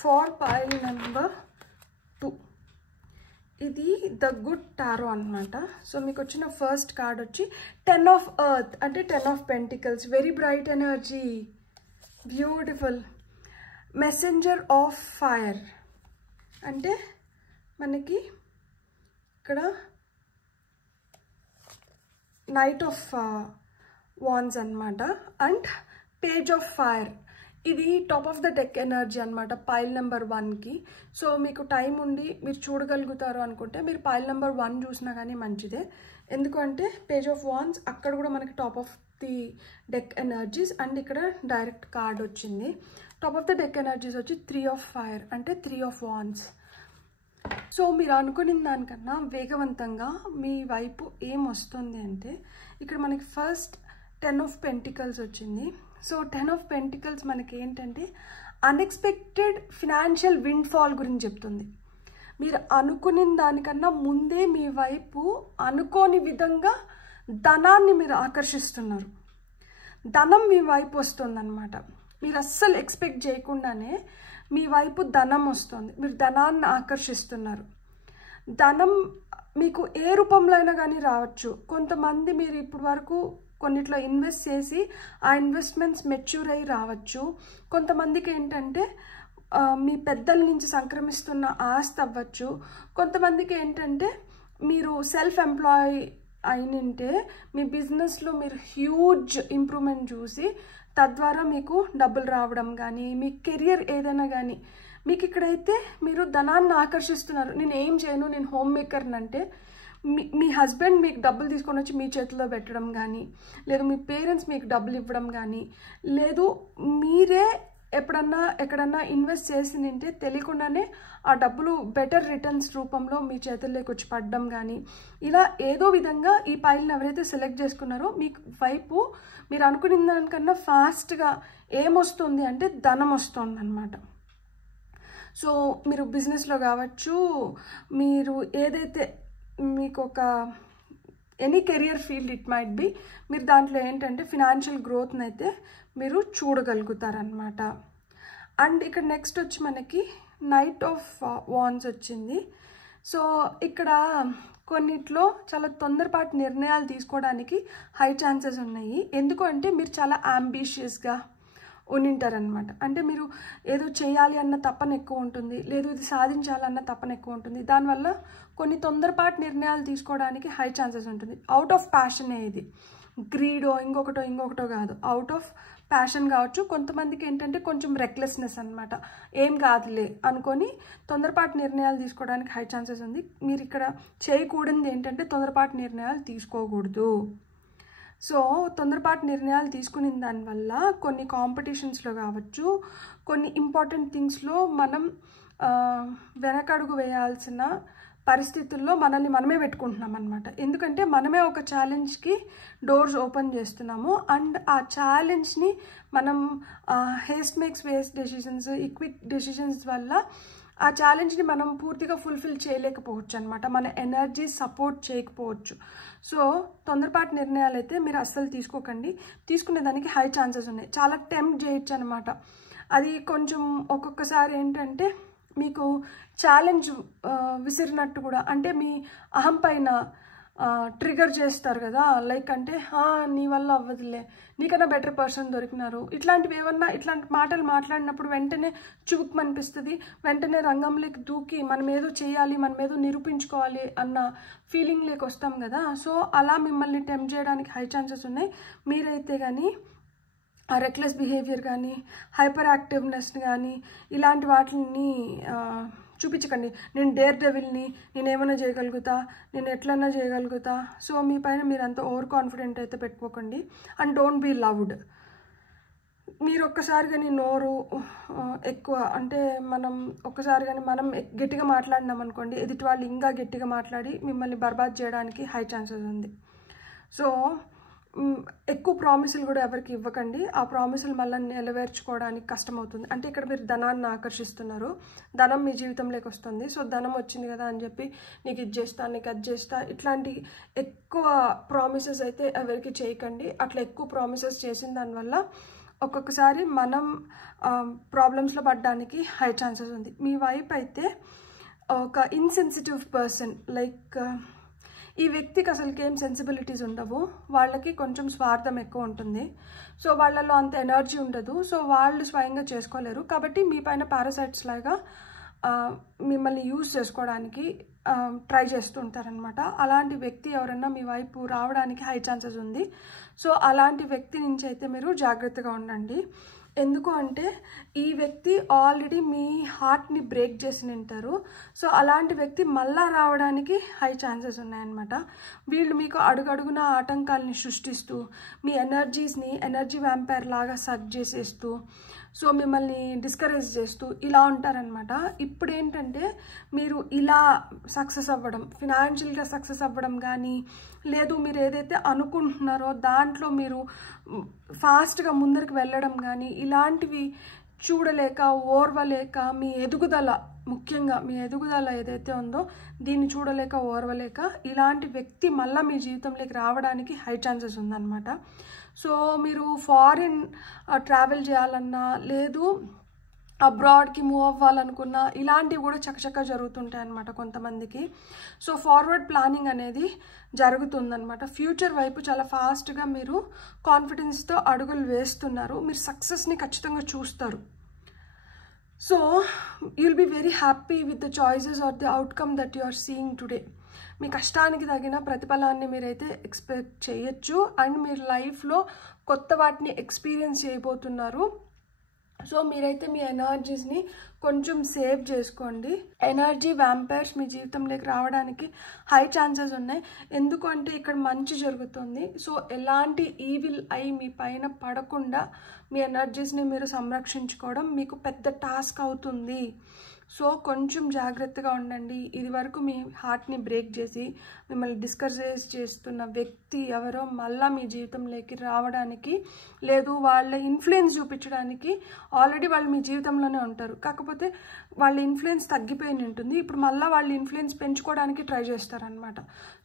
ఫర్ పైల్ నెంబర్ 2 ఇది ద గుడ్ టారో అన్నమాట. సో మీకు వచ్చిన ఫస్ట్ కార్డ్ వచ్చి 10 ఆఫ్ ఎర్త్, అంటే 10 of pentacles, very bright energy, beautiful. Messenger of fire అంటే మనకి ఇక్కడ నైట్ ఆఫ్ వాన్స్ అన్నమాట. అండ్ పేజ్ ఆఫ్ ఫైర్, ఇది top of the deck energy అనమాట పైల్ నెంబర్ 1కి. సో మీకు టైం ఉండి మీరు చూడగలుగుతారు అనుకుంటే మీరు పైల్ నెంబర్ 1 చూసినా కానీ మంచిదే. ఎందుకంటే పేజ్ ఆఫ్ వాన్స్ అక్కడ కూడా మనకి top of the deck energies, and ఇక్కడ డైరెక్ట్ కార్డ్ వచ్చింది. Top of the deck energies వచ్చి 3 ఆఫ్ ఫైర్ అంటే 3 ఆఫ్ వాన్స్. సో మీరు అనుకున్న దానికన్నా వేగవంతంగా మీ వైపు ఏం వస్తుంది అంటే ఇక్కడ మనకి ఫస్ట్ 10 ఆఫ్ పెంటికల్స్ వచ్చింది. సో 10 ఆఫ్ పెంటికల్స్ మనకి ఏంటంటే అన్ఎక్స్పెక్టెడ్ ఫినాన్షియల్ విండ్ ఫాల్ గురించి చెప్తుంది. మీరు అనుకున్న దానికన్నా ముందే మీ వైపు అనుకోని విధంగా ధనాన్ని మీరు ఆకర్షిస్తున్నారు. ధనం మీ వైపు వస్తుందన్నమాట. మీరు అస్సలు ఎక్స్పెక్ట్ చేయకుండానే మీ వైపు ధనం వస్తుంది. మీరు ధనాన్ని ఆకర్షిస్తున్నారు. ధనం మీకు ఏ రూపంలో అయినా కానీ రావచ్చు. కొంతమంది మీరు ఇప్పటి వరకు కొన్నిట్లో ఇన్వెస్ట్ చేసి ఆ ఇన్వెస్ట్మెంట్స్ మెచ్యూర్ అయ్యి రావచ్చు. కొంతమందికి ఏంటంటే మీ పెద్దల నుంచి సంక్రమిస్తున్న ఆస్తి అవ్వచ్చు. కొంతమందికి ఏంటంటే మీరు సెల్ఫ్ ఎంప్లాయ్ అయినంటే మీ బిజినెస్లో మీరు హ్యూజ్ ఇంప్రూవ్మెంట్ చూసి తద్వారా మీకు డబ్బులు రావడం కానీ, మీ కెరియర్ ఏదైనా కానీ మీకు ఇక్కడైతే మీరు ధనాన్ని ఆకర్షిస్తున్నారు. నేను ఏం చేయను, నేను హోమ్ మేకర్ని అంటే మీ హస్బెండ్ మీకు డబ్బులు తీసుకొని వచ్చి మీ చేతిలో పెట్టడం కానీ, లేదు మీ పేరెంట్స్ మీకు డబ్బులు ఇవ్వడం కానీ, లేదు మీరే ఎక్కడన్నా ఇన్వెస్ట్ చేసి నింటే తెలియకుండానే ఆ డబ్బులు బెటర్ రిటర్న్స్ రూపంలో మీ చేతుల్లోకి వచ్చి పడడం కానీ, ఇలా ఏదో విధంగా ఈ పైల్ని ఎవరైతే సెలెక్ట్ చేసుకున్నారో మీకు వైపు మీరు అనుకున్న దానికన్నా ఫాస్ట్గా ఏమొస్తుంది అంటే ధనం వస్తుంది అన్నమాట. సో మీరు బిజినెస్లో కావచ్చు, మీరు ఏదైతే మీకు ఒక any career field it might be, మీరు దాంట్లో ఏంటంటే ఫినాన్షియల్ గ్రోత్ని అయితే మీరు చూడగలుగుతారనమాట. అండ్ ఇక్కడ నెక్స్ట్ వచ్చి మనకి నైట్ ఆఫ్ వాన్స్ వచ్చింది. సో ఇక్కడ కొన్నిట్లో చాలా తొందరపాటు నిర్ణయాలు తీసుకోవడానికి హై ఛాన్సెస్ ఉన్నాయి. ఎందుకు అంటే మీరు చాలా అంబిషియస్గా ఉనింటారనమాట. అంటే మీరు ఏదో చేయాలి అన్న తపన ఎక్కువ ఉంటుంది, లేదు ఇది సాధించాలన్న తపన ఎక్కువ ఉంటుంది. దానివల్ల కొన్ని తొందరపాటు నిర్ణయాలు తీసుకోవడానికి హై ఛాన్సెస్ ఉంటుంది. అవుట్ ఆఫ్ ప్యాషనే ఇది, గ్రీడో ఇంకొకటో కాదు, అవుట్ ఆఫ్ ప్యాషన్ కావచ్చు. కొంతమందికి ఏంటంటే కొంచెం రెక్లెస్నెస్ అనమాట, ఏం కాదులే అనుకొని తొందరపాటు నిర్ణయాలు తీసుకోవడానికి హై ఛాన్సెస్ ఉంది. మీరు ఇక్కడ చేయకూడనిది ఏంటంటే తొందరపాటు నిర్ణయాలు తీసుకోకూడదు. సో తొందరపాటు నిర్ణయాలు తీసుకునే దానివల్ల కొన్ని కాంపిటీషన్స్లో కావచ్చు, కొన్ని ఇంపార్టెంట్ థింగ్స్లో మనం వెనకడుగు వేయాల్సిన పరిస్థితుల్లో మనల్ని మనమే పెట్టుకుంటున్నాం అనమాట. ఎందుకంటే మనమే ఒక ఛాలెంజ్కి డోర్స్ ఓపెన్ చేస్తున్నాము. అండ్ ఆ ఛాలెంజ్ని మనం హేస్ట్ మేక్స్ వేస్ట్ డెసిషన్స్, ఈ క్విక్ డెసిషన్స్ వల్ల ఆ ఛాలెంజ్ని మనం పూర్తిగా ఫుల్ఫిల్ చేయలేకపోవచ్చు అనమాట. మన ఎనర్జీ సపోర్ట్ చేయకపోవచ్చు. సో తొందరపాటు నిర్ణయాలు అయితే మీరు అస్సలు తీసుకోకండి. తీసుకునేదానికి హై ఛాన్సెస్ ఉన్నాయి. చాలా టెంప్ట్ చేయొచ్చు అనమాట. అది కొంచెం ఒక్కొక్కసారి ఏంటంటే మీకు ఛాలెంజ్ విసిరినట్టు కూడా, అంటే మీ అహం పైన ట్రిగర్ చేస్తారు కదా, లైక్ అంటే నీ వల్ల అవ్వదులే, నీకన్నా బెటర్ పర్సన్ దొరికినారు, ఇట్లాంటివి ఏమన్నా ఇట్లాంటి మాటలు మాట్లాడినప్పుడు వెంటనే చుబుక్మనిపిస్తుంది. వెంటనే రంగంలోకి దూకి మనం ఏదో చేయాలి, మనం ఏదో నిరూపించుకోవాలి అన్న ఫీలింగ్ లేక వస్తాం కదా. సో అలా మిమ్మల్ని టెంప్ట్ చేయడానికి హై ఛాన్సెస్ ఉన్నాయి. మీరైతే కానీ ఆ రెక్లెస్ బిహేవియర్ కానీ, హైపర్ యాక్టివ్నెస్ కానీ ఇలాంటి వాటిని చూపించకండి. నేను డేర్ డెవిల్ని, నేను ఏమైనా చేయగలుగుతా, నేను ఎట్లన్నా చేయగలుగుతా. సో మీ పైన మీరు అంత ఓవర్ కాన్ఫిడెంట్ అయితే పెట్టుకోకండి. And don't be loved. మీరు ఒక్కసారి కానీ నోరు ఎక్కువ, అంటే మనం ఒక్కసారి కానీ మనం గట్టిగా మాట్లాడినాం అనుకోండి, ఎదుటి వాళ్ళు ఇంకా గట్టిగా మాట్లాడి మిమ్మల్ని బర్బాద్ చేయడానికి హై ఛాన్సెస్ ఉంది. సో ఎక్కువ ప్రామిసులు కూడా ఎవరికి ఇవ్వకండి. ఆ ప్రామిసులు మళ్ళీ నెరవేర్చుకోవడానికి కష్టమవుతుంది. అంటే ఇక్కడ మీరు ధనాన్ని ఆకర్షిస్తున్నారు, ధనం మీ జీవితంలోకి వస్తుంది. సో ధనం వచ్చింది కదా అని చెప్పి నీకు ఇది చేస్తా, నీకు అది చేస్తా, ఇట్లాంటి ఎక్కువ ప్రామిసెస్ అయితే ఎవరికి చేయకండి. అట్లా ఎక్కువ ప్రామిసెస్ చేసిన దానివల్ల ఒక్కొక్కసారి మనం ప్రాబ్లమ్స్లో పడడానికి హై ఛాన్సెస్ ఉంది. మీ వైపు అయితే ఒక ఇన్సెన్సిటివ్ పర్సన్, లైక్ ఈ వ్యక్తికి అసలుకి ఏం సెన్సిబిలిటీస్ ఉండవు, వాళ్ళకి కొంచెం స్వార్థం ఎక్కువ ఉంటుంది. సో వాళ్ళలో అంత ఎనర్జీ ఉండదు. సో వాళ్ళు స్వయంగా చేసుకోలేరు. కాబట్టి మీ పైన పారాసైట్స్ లాగా మిమ్మల్ని యూజ్ చేసుకోవడానికి ట్రై చేస్తుంటారనమాట. అలాంటి వ్యక్తి ఎవరన్నా మీ వైపు రావడానికి హై ఛాన్సెస్ ఉంది. సో అలాంటి వ్యక్తి నుంచి అయితే మీరు జాగ్రత్తగా ఉండండి. ఎందుకు అంటే ఈ వ్యక్తి ఆల్రెడీ మీ హార్ట్ని బ్రేక్ చేసి ఉంటారు. సో అలాంటి వ్యక్తి మళ్ళా రావడానికి హై ఛాన్సెస్ ఉన్నాయన్నమాట. వీళ్ళు మీకు అడుగడుగున ఆటంకాలని సృష్టిస్తూ మీ ఎనర్జీస్ని ఎనర్జీ వ్యాంపైర్ లాగా సక్ చేసేస్తూ, సో మిమ్మల్ని డిస్కరేజ్ చేస్తూ ఇలా ఉంటారనమాట. ఇప్పుడు ఏంటంటే మీరు ఇలా సక్సెస్ అవ్వడం, ఫినాన్షియల్గా సక్సెస్ అవ్వడం కానీ, లేదు మీరు ఏదైతే అనుకుంటున్నారో దాంట్లో మీరు ఫాస్ట్గా ముందరికి వెళ్ళడం కానీ, ఇలాంటివి చూడలేక ఓర్వలేక మీ ఎదుగుదల, ముఖ్యంగా మీ ఎదుగుదల ఏదైతే ఉందో దీన్ని చూడలేక ఓర్వలేక ఇలాంటి వ్యక్తి మళ్ళీ మీ జీవితంలోకి రావడానికి హై ఛాన్సెస్ ఉందన్నమాట. సో మీరు ఫారిన్ ట్రావెల్ చేయాలన్నా, లేదు అబ్రాడ్కి మూవ్ అవ్వాలనుకున్నా, ఇలాంటివి కూడా చకచకా జరుగుతుంటాయి అన్నమాట కొంతమందికి. సో ఫార్వర్డ్ ప్లానింగ్ అనేది జరుగుతుందన్నమాట. ఫ్యూచర్ వైపు చాలా ఫాస్ట్గా మీరు కాన్ఫిడెన్స్తో అడుగులు వేస్తున్నారు. మీరు సక్సెస్ని ఖచ్చితంగా చూస్తారు. So you'll be very happy with the choices or the outcome that you are seeing today. మీ కష్టానికి తగిన ప్రతిఫలాన్ని మీరైతే ఎక్స్పెక్ట్ చేయొచ్చు. అండ్ మీరు లైఫ్లో కొత్త వాటిని ఎక్స్పీరియన్స్ చేయబోతున్నారు. సో మీరైతే మీ ఎనర్జీస్ని కొంచెం సేవ్ చేసుకోండి. ఎనర్జీ వ్యాంపైర్స్ మీ జీవితంలోకి రావడానికి హై ఛాన్సెస్ ఉన్నాయి. ఎందుకు అంటే ఇక్కడ మంచి జరుగుతుంది. సో ఎలాంటి ఈవిల్ అయి మీ పైన పడకుండా మీ ఎనర్జీస్ని మీరు సంరక్షించుకోవడం మీకు పెద్ద టాస్క్ అవుతుంది. సో కొంచెం జాగ్రత్తగా ఉండండి. ఇది వరకు మీ హార్ట్ని బ్రేక్ చేసి మిమ్మల్ని డిస్కరేజ్ చేస్తున్న వ్యక్తి ఎవరో మళ్ళీ మీ జీవితంలోకి రావడానికి, లేదు వాళ్ళ ఇన్ఫ్లుయెన్స్ చూపించడానికి ఆల్రెడీ వాళ్ళు మీ జీవితంలోనే ఉంటారు. కాకపోతే వాళ్ళ ఇన్ఫ్లుయెన్స్ తగ్గిపోయి ఉంటుంది. ఇప్పుడు మళ్ళీ వాళ్ళ ఇన్ఫ్లుయెన్స్ పెంచుకోవడానికి ట్రై చేస్తారనమాట.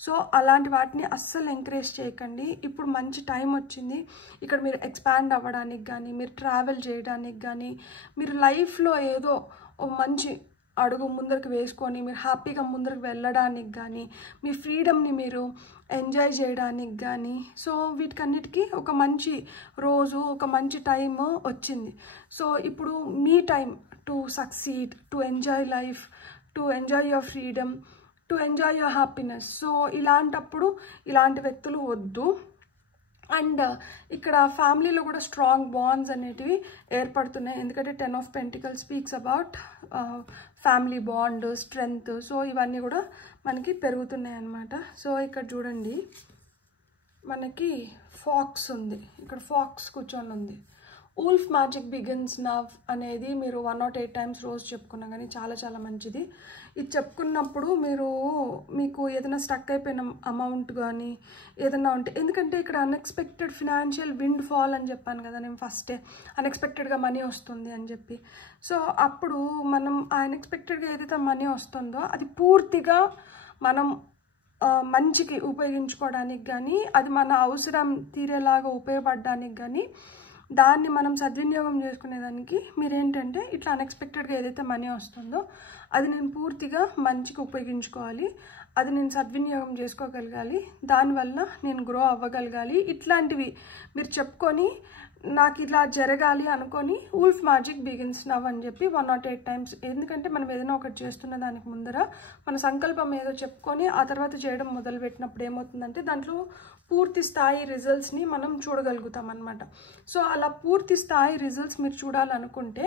సో అలాంటి వాటిని అస్సలు ఎంకరేజ్ చేయకండి. ఇప్పుడు మంచి టైం వచ్చింది. ఇక్కడ మీరు ఎక్స్పాండ్ అవ్వడానికి కానీ, మీరు ట్రావెల్ చేయడానికి కానీ, మీరు లైఫ్లో ఏదో మంచి అడుగు ముందరికి వేసుకొని మీరు హ్యాపీగా ముందరికి వెళ్ళడానికి కానీ, మీ ఫ్రీడమ్ని మీరు ఎంజాయ్ చేయడానికి కానీ, సో వీటికన్నిటికీ ఒక మంచి రోజు, ఒక మంచి టైం వచ్చింది. సో ఇప్పుడు మీ time to succeed, to enjoy life, to enjoy your freedom, to enjoy your happiness. So ఇలాంటప్పుడు ఇలాంటి వ్యక్తులు వద్దు. అండ్ ఇక్కడ ఫ్యామిలీలో కూడా స్ట్రాంగ్ బాండ్స్ అనేటివి ఏర్పడుతున్నాయి. ఎందుకంటే 10 of Pentacles speaks about family bond, strength. So ఇవన్నీ కూడా మనకి పెరుగుతున్నాయి అన్నమాట. సో ఇక్కడ చూడండి, మనకి ఫాక్స్ ఉంది, ఇక్కడ ఫాక్స్ కూర్చొని ఉంది. ఊల్ఫ్ మ్యాజిక్ బిగిన్స్ నవ్ అనేది మీరు 108 times రోజు చెప్పుకున్నా కానీ చాలా చాలా మంచిది. ఇది చెప్పుకున్నప్పుడు మీకు ఏదైనా స్టక్ అయిపోయిన అమౌంట్ కానీ ఏదైనా ఉంటే, ఎందుకంటే ఇక్కడ అన్ఎక్స్పెక్టెడ్ ఫినాన్షియల్ విండ్ ఫాల్ అని చెప్పాను కదా నేను ఫస్టే, అన్ఎక్స్పెక్టెడ్గా మనీ వస్తుంది అని చెప్పి. సో అప్పుడు మనం ఆ అన్ఎక్స్పెక్టెడ్గా ఏదైతే మనీ వస్తుందో అది పూర్తిగా మనం మంచికి ఉపయోగించుకోవడానికి కానీ, అది మన అవసరం తీరేలాగా ఉపయోగపడడానికి కానీ, దాన్ని మనం సద్వినియోగం చేసుకునేదానికి మీరేంటంటే ఇట్లా అన్ఎక్స్పెక్టెడ్గా ఏదైతే మనీ వస్తుందో అది నేను పూర్తిగా మంచికి ఉపయోగించుకోవాలి, అది నేను సద్వినియోగం చేసుకోగలగాలి, దానివల్ల నేను గ్రో అవ్వగలగాలి. ఇట్లాంటివి మీరు చెప్పుకొని నాకు ఇలా జరగాలి అనుకొని ఊల్ఫ్ మ్యాజిక్ బిగిన్స్ నవ్ అని చెప్పి 108 times. ఎందుకంటే మనం ఏదైనా ఒకటి చేస్తున్న దానికి ముందర మన సంకల్పం ఏదో చెప్పుకొని ఆ తర్వాత చేయడం మొదలుపెట్టినప్పుడు ఏమవుతుందంటే దాంట్లో పూర్తి స్థాయి రిజల్ట్స్ని మనం చూడగలుగుతాం అన్నమాట. సో అలా పూర్తి స్థాయి రిజల్ట్స్ మీరు చూడాలనుకుంటే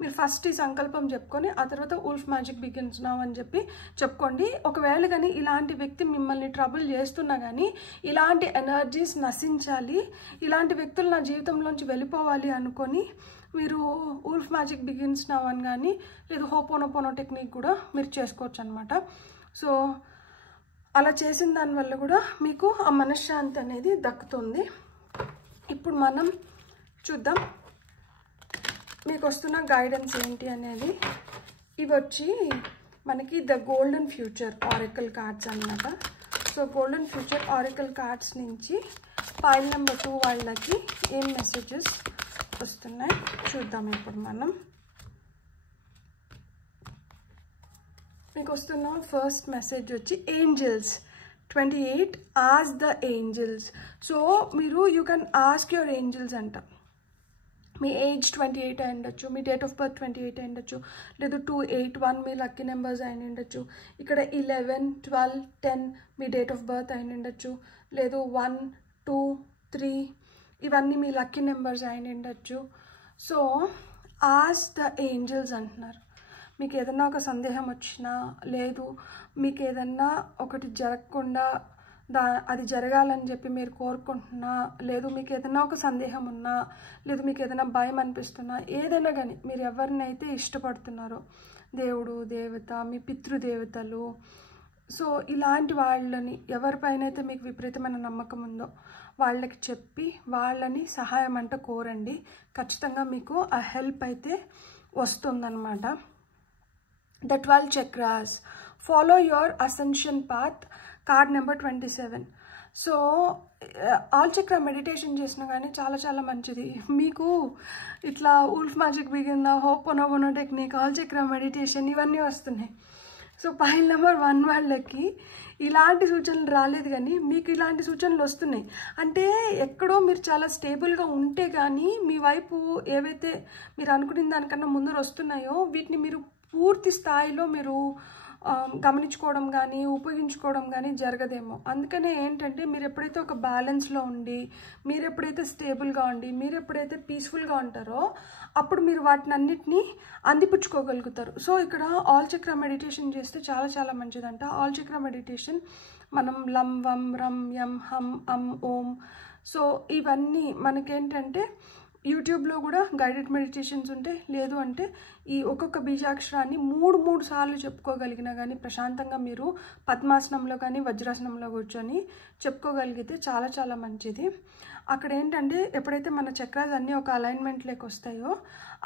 మీరు ఫస్ట్ ఈ సంకల్పం చెప్పుకొని ఆ తర్వాత ఊల్ఫ్ మ్యాజిక్ బిగిన్స్ నవ్ అని చెప్పి చెప్పుకోండి. ఒకవేళ కానీ ఇలాంటి వ్యక్తి మిమ్మల్ని ట్రబుల్ చేస్తున్నా కానీ ఇలాంటి ఎనర్జీస్ నశించాలి, ఇలాంటి వ్యక్తులు నా జీవితంలోంచి వెళ్ళిపోవాలి అనుకొని మీరు ఊల్ఫ్ మ్యాజిక్ బిగిన్స్ నవ్ అని కానీ లేదు హోపోనోపోనో టెక్నిక్ కూడా మీరు చేసుకోవచ్చు అనమాట. సో అలా చేసిన దానివల్ల కూడా మీకు ఆ మనశ్శాంతి అనేది దక్కుతుంది. ఇప్పుడు మనం చూద్దాం మీకు వస్తున్న గైడెన్స్ ఏంటి అనేది. ఇవి వచ్చి మనకి ద గోల్డెన్ ఫ్యూచర్ ఆరికల్ కార్డ్స్ అన్నమాట. సో గోల్డెన్ ఫ్యూచర్ ఆరికల్ కార్డ్స్ నుంచి పైల్ నెంబర్ 2 వాళ్ళకి ఏం మెసేజెస్ వస్తున్నాయి చూద్దాం. ఇప్పుడు మనం మీకు వస్తున్న ఫస్ట్ మెసేజ్ వచ్చి angels 28 ask the angels. So మీరు you can ask your angels అంట. మీ ఏజ్ 28 అయి ఉండొచ్చు, మీ డేట్ ఆఫ్ బర్త్ 28 అయి ఉండొచ్చు, లేదు 281 మీ లక్కీ నెంబర్స్ అయి ఉండొచ్చు, ఇక్కడ 11, 12, 10 మీ డేట్ ఆఫ్ బర్త్ అయి ఉండొచ్చు, లేదు 1, 2, 3 ఇవన్నీ మీ లక్కీ నెంబర్స్ అయి ఉండొచ్చు. సో ఆస్క్ ద ఏంజల్స్ అంటున్నారు. మీకు ఏదన్నా ఒక సందేహం వచ్చినా, లేదు మీకు ఏదన్నా ఒకటి జరగకుండా అది జరగాలని చెప్పి మీరు కోరుకుంటున్నా, లేదు మీకు ఏదైనా ఒక సందేహం ఉన్నా, లేదు మీకు ఏదైనా భయం అనిపిస్తున్నా, ఏదైనా కానీ మీరు ఎవరినైతే ఇష్టపడుతున్నారో దేవుడు, దేవత, మీ పితృదేవతలు, సో ఇలాంటి వాళ్ళని ఎవరిపైన అయితే మీకు విపరీతమైన నమ్మకం ఉందో వాళ్ళకి చెప్పి వాళ్ళని సహాయం అంటే కోరండి. ఖచ్చితంగా మీకు ఆ హెల్ప్ అయితే వస్తుందన్నమాట. The 12 chakras. Follow your ascension path. Card number 27. So all chakra meditation చేసినా కానీ చాలా చాలా మంచిది. మీకు ఇట్లా wolf magic begin ho'oponopono technique, all chakra meditation ఇవన్నీ వస్తున్నాయి. సో పైల్ నెంబర్ 1 వాళ్ళకి ఇలాంటి సూచనలు రాలేదు కానీ మీకు ఇలాంటి సూచనలు వస్తున్నాయి. అంటే ఎక్కడో మీరు చాలా స్టేబుల్గా ఉంటే కానీ మీ వైపు ఏవైతే మీరు అనుకున్న దానికన్నా ముందర వస్తున్నాయో వీటిని మీరు పూర్తి స్థాయిలో మీరు గమనించుకోవడం కానీ ఉపయోగించుకోవడం కానీ జరగదేమో. అందుకనే ఏంటంటే మీరు ఎప్పుడైతే ఒక బ్యాలెన్స్లో ఉండి, మీరు ఎప్పుడైతే స్టేబుల్గా ఉండి, మీరు ఎప్పుడైతే పీస్ఫుల్గా ఉంటారో అప్పుడు మీరు వాటిని అన్నిటినీ అందిపుచ్చుకోగలుగుతారు. సో ఇక్కడ ఆల్ చక్ర మెడిటేషన్ చేస్తే చాలా చాలా మంచిదంట. ఆల్ చక్ర మెడిటేషన్ మనం లం, వం, రం, యం, హం, అం, ఓం, సో ఇవన్నీ మనకేంటంటే యూట్యూబ్లో కూడా గైడెడ్ మెడిటేషన్స్ ఉంటాయి. లేదు అంటే ఈ ఒక్కొక్క బీజాక్షరాన్ని 3 సార్లు చెప్పుకోగలిగినా కానీ ప్రశాంతంగా మీరు పద్మాసనంలో కానీ వజ్రాసనంలో కూర్చొని చెప్పుకోగలిగితే చాలా చాలా మంచిది. అక్కడ ఏంటంటే ఎప్పుడైతే మన చక్రాస్ అన్నీ ఒక అలైన్మెంట్లోకి వస్తాయో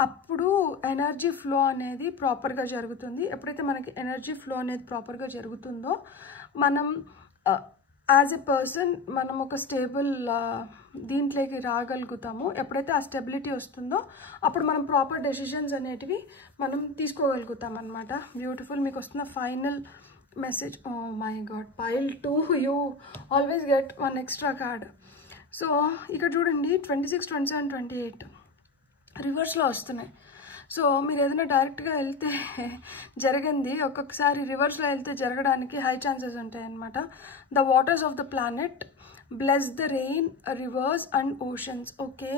అప్పుడు ఎనర్జీ ఫ్లో అనేది ప్రాపర్గా జరుగుతుంది. ఎప్పుడైతే మనకి ఎనర్జీ ఫ్లో అనేది ప్రాపర్గా జరుగుతుందో మనం యాజ్ ఎ పర్సన్ మనం ఒక స్టేబుల్ దీంట్లోకి రాగలుగుతాము. ఎప్పుడైతే ఆ స్టెబిలిటీ వస్తుందో అప్పుడు మనం ప్రాపర్ డెసిషన్స్ అనేటివి మనం తీసుకోగలుగుతాం అనమాట. బ్యూటిఫుల్. మీకు వస్తున్న final message. Oh my god, pile 2 you always get 1 extra card. So ఇక్కడ చూడండి 26, 27, 28 రివర్స్లో వస్తున్నాయి. సో మీరు ఏదైనా డైరెక్ట్గా వెళ్తే జరిగింది, ఒక్కొక్కసారి రివర్స్లో వెళ్తే జరగడానికి హై ఛాన్సెస్ ఉంటాయి అన్నమాట. The waters of the planet bless the rain, reverse and oceans. Okay,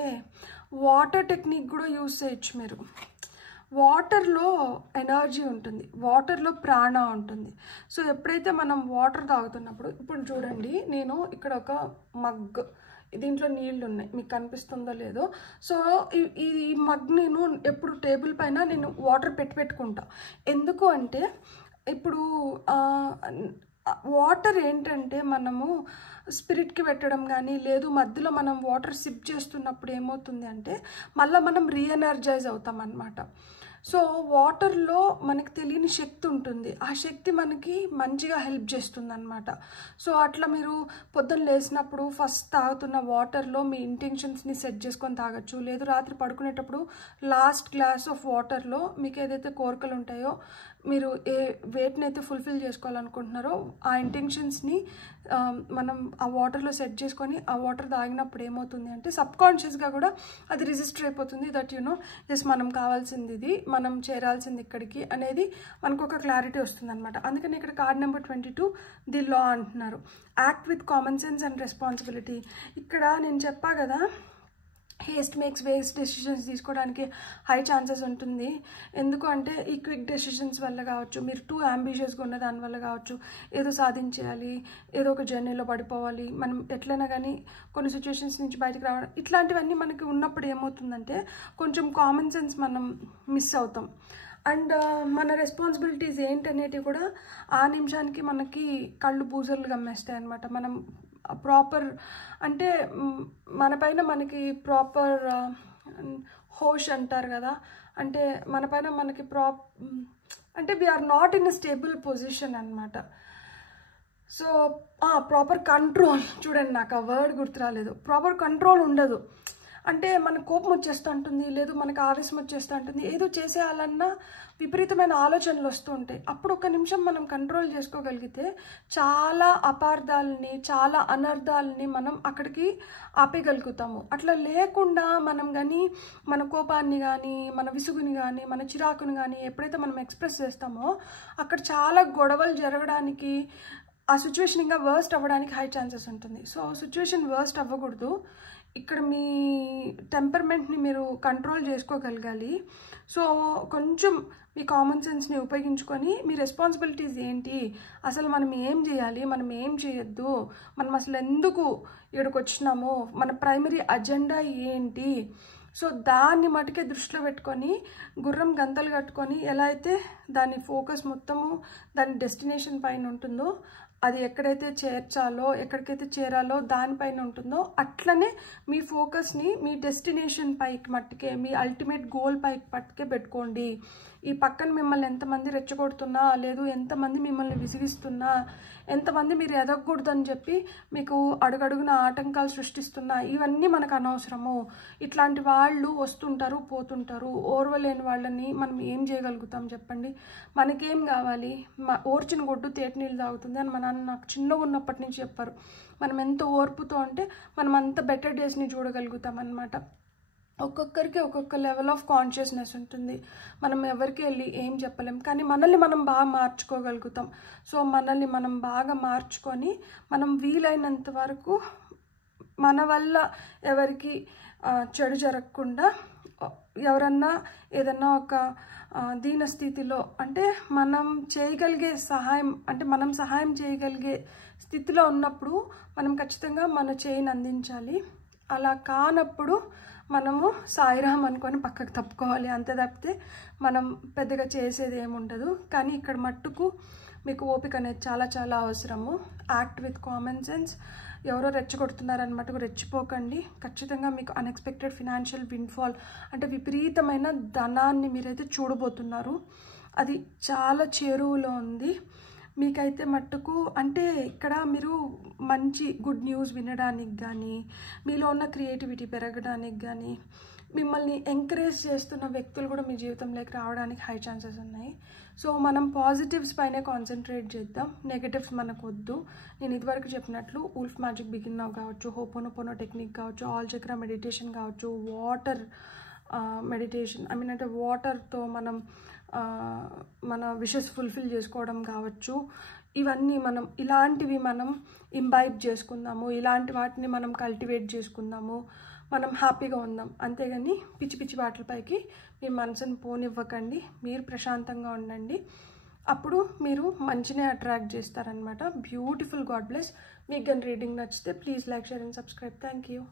water technique కూడా యూజ్ చేయొచ్చు మీరు. వాటర్లో ఎనర్జీ ఉంటుంది, వాటర్లో ప్రాణ ఉంటుంది. సో ఎప్పుడైతే మనం వాటర్ తాగుతున్నప్పుడు, ఇప్పుడు చూడండి నేను ఇక్కడ ఒక మగ్, దీంట్లో నీళ్ళు ఉన్నాయి, మీకు కనిపిస్తుందో లేదో. సో ఈ మగ్ నేను ఎప్పుడు టేబుల్ పైన నేను వాటర్ పెట్టుకుంటా. ఎందుకు అంటే ఇప్పుడు వాటర్ ఏంటంటే మనము స్పిరిట్కి పెట్టడం కానీ లేదు, మధ్యలో మనం వాటర్ సిప్ చేస్తున్నప్పుడు ఏమవుతుంది అంటే మళ్ళీ మనం రీఎనర్జైజ్ అవుతాం అన్నమాట. సో వాటర్లో మనకి తెలియని శక్తి ఉంటుంది, ఆ శక్తి మనకి మంచిగా హెల్ప్ చేస్తుంది అనమాట. సో అట్లా మీరు పొద్దున్న లేసినప్పుడు ఫస్ట్ తాగుతున్న వాటర్లో మీ ఇంటెన్షన్స్ని సెట్ చేసుకొని తాగొచ్చు. లేదు రాత్రి పడుకునేటప్పుడు లాస్ట్ గ్లాస్ ఆఫ్ వాటర్లో మీకు ఏదైతే కోరికలు ఉంటాయో, మీరు ఏ వేటిని అయితే ఫుల్ఫిల్ చేసుకోవాలనుకుంటున్నారో ఆ ఇంటెన్షన్స్ని మనం ఆ వాటర్లో సెట్ చేసుకొని ఆ వాటర్ తాగినప్పుడు ఏమవుతుంది అంటే సబ్కాన్షియస్గా కూడా అది రిజిస్టర్ అయిపోతుంది. దట్ యూనో జస్ట్ మనం కావాల్సింది ఇది, మనం చేరాల్సింది ఇక్కడికి అనేది మనకు ఒక క్లారిటీ వస్తుంది అనమాట. అందుకని ఇక్కడ కార్డ్ నెంబర్ 22 ది లా అంటున్నారు. Act with common sense and responsibility. ఇక్కడ నేను చెప్పా కదా, హేస్ట్ మేక్స్ వేస్ట్ డెసిషన్స్ తీసుకోవడానికి హై ఛాన్సెస్ ఉంటుంది. ఎందుకు అంటే ఈ క్విక్ డెసిషన్స్ వల్ల కావచ్చు, మీరు టూ అంబిషియస్గా ఉన్న దానివల్ల కావచ్చు, ఏదో సాధించేయాలి, ఏదో ఒక జర్నీలో పడిపోవాలి, మనం ఎట్లయినా కానీ కొన్ని సిచ్యువేషన్స్ నుంచి బయటకు రావడం, ఇట్లాంటివన్నీ మనకి ఉన్నప్పుడు ఏమవుతుందంటే కొంచెం కామన్ సెన్స్ మనం మిస్ అవుతాం. అండ్ మన రెస్పాన్సిబిలిటీస్ ఏంటనేటివి కూడా ఆ నిమిషానికి మనకి కళ్ళు బూజర్లు గమ్మేస్తాయి అన్నమాట. మనం ప్రాపర్ అంటే మన పైన మనకి ప్రాపర్ హోష్ అంటారు కదా, అంటే మన పైన మనకి అంటే we are not in a stable position అనమాట. సో ప్రాపర్ కంట్రోల్, చూడండి నాకు ఆ వర్డ్ గుర్తు రాలేదు, ప్రాపర్ కంట్రోల్ ఉండదు. అంటే మనకు కోపం వచ్చేస్తూ ఉంటుంది, లేదు మనకు ఆవేశం వచ్చేస్తూ ఉంటుంది, ఏదో చేసేయాలన్నా విపరీతమైన ఆలోచనలు వస్తూ ఉంటాయి. అప్పుడు ఒక నిమిషం మనం కంట్రోల్ చేసుకోగలిగితే చాలా అపార్థాలని, చాలా అనర్థాలని మనం అక్కడికి ఆపేయగలుగుతాము. అట్లా లేకుండా మనం కానీ మన కోపాన్ని కానీ, మన విసుగుని కానీ, మన చిరాకుని కానీ ఎప్పుడైతే మనం ఎక్స్ప్రెస్ చేస్తామో అక్కడ చాలా గొడవలు జరగడానికి, ఆ సిచ్యువేషన్ ఇంకా వర్స్ట్ అవ్వడానికి హై ఛాన్సెస్ ఉంటుంది. సో సిచ్యువేషన్ వర్స్ట్ అవ్వకూడదు. ఇక్కడ మీ టెంపర్మెంట్ని మీరు కంట్రోల్ చేసుకోగలగాలి. సో కొంచెం మీ కామన్ సెన్స్ని ఉపయోగించుకొని మీ రెస్పాన్సిబిలిటీస్ ఏంటి, అసలు మనం ఏం చేయాలి, మనం ఏం చేయొద్దు, మనం అసలు ఎందుకు ఇక్కడికి వచ్చినాము, మన ప్రైమరీ అజెండా ఏంటి, సో దాన్ని మటుకే దృష్టిలో పెట్టుకొని గుర్రం గంతలు కట్టుకొని ఎలా అయితే దాని ఫోకస్ మొత్తము దాని డెస్టినేషన్ పైన ఉంటుందో, అది ఎక్కడైతే చేర్చాలో, ఎక్కడికైతే చేరాలో దానిపైన ఉంటుందో, అట్లనే మీ ఫోకస్ని మీ డెస్టినేషన్ పైకి మట్టుకే, మీ అల్టిమేట్ గోల్ పైకి మట్టుకే పెట్టుకోండి. ఈ పక్కన మిమ్మల్ని ఎంతమంది రెచ్చగొడుతున్నా, లేదు ఎంతమంది మిమ్మల్ని విసిగిస్తున్నా, ఎంతమంది మీరు ఎదగకూడదని చెప్పి మీకు అడుగడుగున ఆటంకాలు సృష్టిస్తున్నా, ఇవన్నీ మనకు అనవసరము. ఇట్లాంటి వాళ్ళు వస్తుంటారు, పోతుంటారు. ఓర్వలేని వాళ్ళని మనం ఏం చేయగలుగుతాం చెప్పండి? మనకేం కావాలి? ఓర్చిన గొడ్డు తేటి నీళ్ళు తాగుతుంది అని మా నాన్న నాకు చిన్నగా ఉన్నప్పటి నుంచి చెప్పారు. మనం ఎంత ఓర్పుతో అంటే మనం అంత బెటర్ డేస్ని చూడగలుగుతాం అన్నమాట. ఒక్కొక్కరికి ఒక్కొక్క లెవెల్ ఆఫ్ కాన్షియస్నెస్ ఉంటుంది. మనం ఎవరికి వెళ్ళి ఏం చెప్పలేం, కానీ మనల్ని మనం బాగా మార్చుకోగలుగుతాం. సో మనల్ని మనం బాగా మార్చుకొని మనం వీలైనంత వరకు మన వల్ల ఎవరికి చెడు జరగకుండా, ఎవరన్నా ఏదన్నా ఒక దీన స్థితిలో అంటే మనం చేయగలిగే సహాయం, అంటే మనం సహాయం చేయగలిగే స్థితిలో ఉన్నప్పుడు మనం ఖచ్చితంగా మన చేయిని అందించాలి. అలా కానప్పుడు మనము సాయిరామ్ అనుకొని పక్కకు తప్పుకోవాలి, అంతే తప్పితే మనం పెద్దగా చేసేది ఏముండదు. కానీ ఇక్కడ మట్టుకు మీకు ఓపిక అనేది చాలా చాలా అవసరము. Act with common sense. ఎవరో రెచ్చగొడుతున్నారని మటుకు రెచ్చిపోకండి. ఖచ్చితంగా మీకు అన్ఎక్స్పెక్టెడ్ ఫినాన్షియల్ విన్ఫాల్, అంటే విపరీతమైన ధనాన్ని మీరైతే చూడబోతున్నారు. అది చాలా చేరువలో ఉంది. మీకైతే మట్టుకు అంటే ఇక్కడ మీరు మంచి గుడ్ న్యూస్ వినడానికి కానీ, మీలో ఉన్న క్రియేటివిటీ పెరగడానికి కానీ, మిమ్మల్ని ఎంకరేజ్ చేస్తున్న వ్యక్తులు కూడా మీ జీవితంలోకి రావడానికి హై ఛాన్సెస్ ఉన్నాయి. సో మనం పాజిటివ్స్ పైనే కాన్సన్ట్రేట్ చేద్దాం, నెగటివ్స్ మనకు వద్దు. నేను ఇదివరకు చెప్పినట్లు ఉల్ఫ్ మ్యాజిక్ బిగిన్ నౌ కావచ్చు, హోపోనోపోనో టెక్నిక్ కావచ్చు, ఆల్ చక్ర మెడిటేషన్ కావచ్చు, వాటర్ మెడిటేషన్ అంటే వాటర్తో మనం మన విషెస్ ఫుల్ఫిల్ చేసుకోవడం కావచ్చు, ఇవన్నీ ఇలాంటివి మనం ఇంబైబ్ చేసుకుందాము, ఇలాంటి వాటిని మనం కల్టివేట్ చేసుకుందాము, మనం హ్యాపీగా ఉందాం. అంతేగాని పిచ్చి పిచ్చి వాటిపైకి మీ మనసును పోనివ్వకండి, మీరు ప్రశాంతంగా ఉండండి. అప్పుడు మీరు మంచినే అట్రాక్ట్ చేస్తారనమాట. బ్యూటిఫుల్. God bless. మీకు కానీ రీడింగ్ నచ్చితే please like, share and subscribe. Thank you.